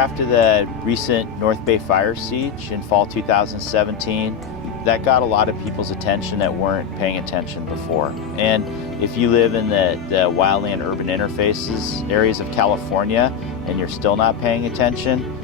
After the recent North Bay fire siege in fall 2017, that got a lot of people's attention that weren't paying attention before. And if you live in the wildland urban interfaces areas of California and you're still not paying attention,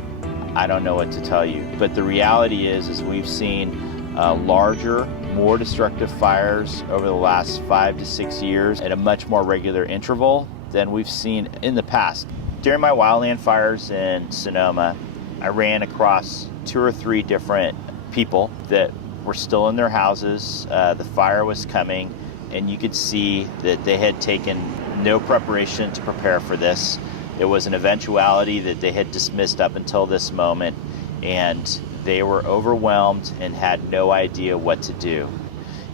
I don't know what to tell you. But the reality is we've seen larger, more destructive fires over the last 5 to 6 years at a much more regular interval than we've seen in the past. During my wildland fires in Sonoma, I ran across 2 or 3 different people that were still in their houses. The fire was coming, and you could see that they had taken no preparation to prepare for this. It was an eventuality that they had dismissed up until this moment, and they were overwhelmed and had no idea what to do.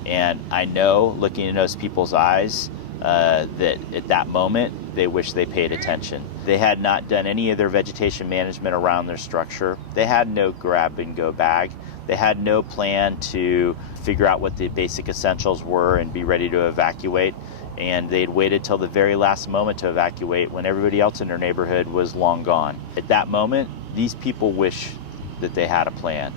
And I know, looking in those people's eyes, that at that moment, they wish they paid attention. They had not done any of their vegetation management around their structure. They had no grab-and-go bag. They had no plan to figure out what the basic essentials were and be ready to evacuate. And they'd waited till the very last moment to evacuate when everybody else in their neighborhood was long gone. At that moment, these people wish that they had a plan.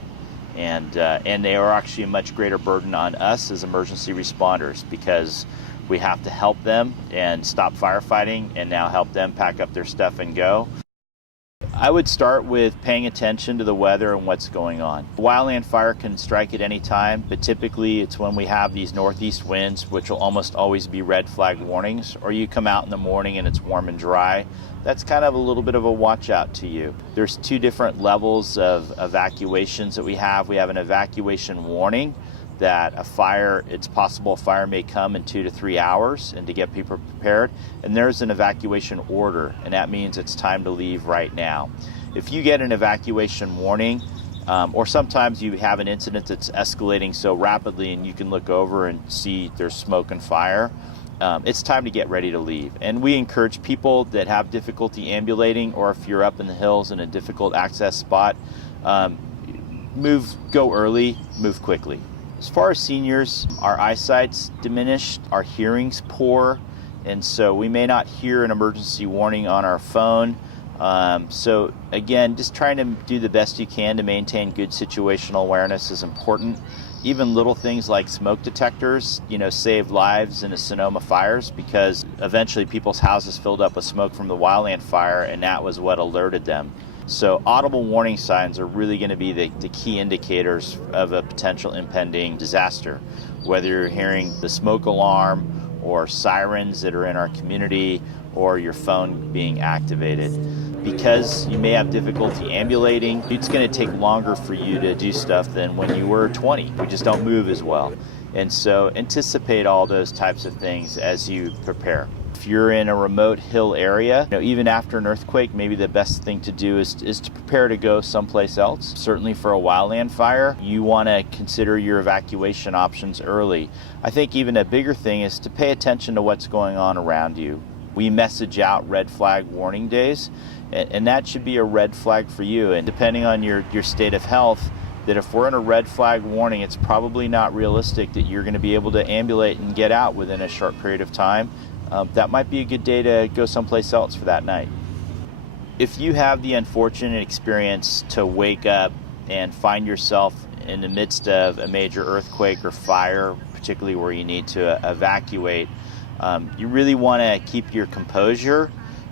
And they are actually a much greater burden on us as emergency responders, because we have to help them and stop firefighting and now help them pack up their stuff and go. I would start with paying attention to the weather and what's going on. Wildland fire can strike at any time, but typically it's when we have these northeast winds, which will almost always be red flag warnings, or you come out in the morning and it's warm and dry. That's kind of a little bit of a watch out to you. There's 2 different levels of evacuations that we have. We have an evacuation warning that it's possible a fire may come in 2 to 3 hours, and to get people prepared. And there's an evacuation order, and that means it's time to leave right now. If you get an evacuation warning, or sometimes you have an incident that's escalating so rapidly and you can look over and see there's smoke and fire, it's time to get ready to leave. And we encourage people that have difficulty ambulating, or if you're up in the hills in a difficult access spot, go early, move quickly. As far as seniors, our eyesight's diminished, our hearing's poor, and so we may not hear an emergency warning on our phone. So again, just trying to do the best you can to maintain good situational awareness is important. Even little things like smoke detectors, saved lives in the Sonoma fires, because eventually people's houses filled up with smoke from the wildland fire, and that was what alerted them. So audible warning signs are really going to be the key indicators of a potential impending disaster. Whether you're hearing the smoke alarm or sirens that are in our community, or your phone being activated. Because you may have difficulty ambulating, it's going to take longer for you to do stuff than when you were 20. We just don't move as well. And so anticipate all those types of things as you prepare. If you're in a remote hill area, even after an earthquake, maybe the best thing to do is to prepare to go someplace else. Certainly for a wildland fire, you want to consider your evacuation options early. I think even a bigger thing is to pay attention to what's going on around you. We message out red flag warning days, and that should be a red flag for you. And depending on your state of health, that if we're in a red flag warning, it's probably not realistic that you're going to be able to ambulate and get out within a short period of time. That might be a good day to go someplace else for that night. If you have the unfortunate experience to wake up and find yourself in the midst of a major earthquake or fire, particularly where you need to evacuate, you really want to keep your composure.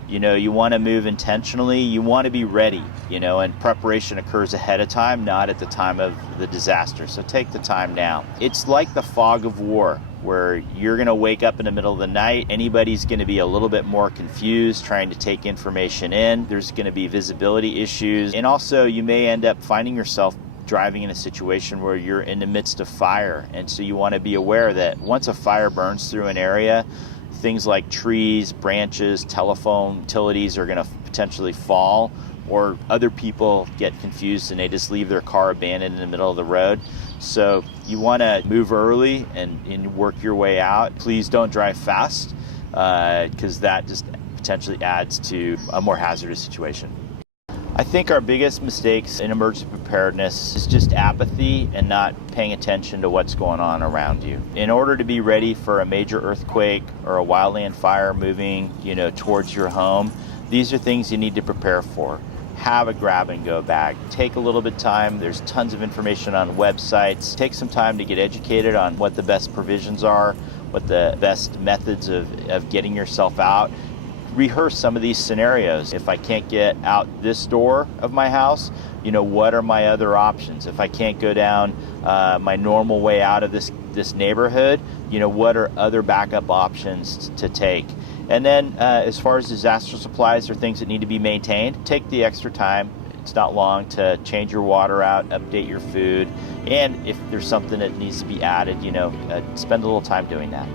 You want to move intentionally. You want to be ready, and preparation occurs ahead of time, not at the time of the disaster. So take the time now. It's like the fog of war, where you're going to wake up in the middle of the night. Anybody's going to be a little bit more confused trying to take information in. There's going to be visibility issues. And also you may end up finding yourself driving in a situation where you're in the midst of fire. And so you want to be aware that once a fire burns through an area, things like trees, branches, telephone, utilities are going to potentially fall, or other people get confused and they just leave their car abandoned in the middle of the road. So you want to move early and work your way out. Please don't drive fast, because that just potentially adds to a more hazardous situation. I think our biggest mistakes in emergency preparedness is just apathy and not paying attention to what's going on around you. In order to be ready for a major earthquake or a wildland fire moving, towards your home, these are things you need to prepare for. have a grab-and-go bag. Take a little bit of time. There's tons of information on websites. Take some time to get educated on what the best provisions are, what the best methods of getting yourself out. Rehearse some of these scenarios. If I can't get out this door of my house, what are my other options? If I can't go down my normal way out of this neighborhood, what are other backup options to take? And then as far as disaster supplies or things that need to be maintained, take the extra time. It's not long to change your water out, update your food, and if there's something that needs to be added, spend a little time doing that.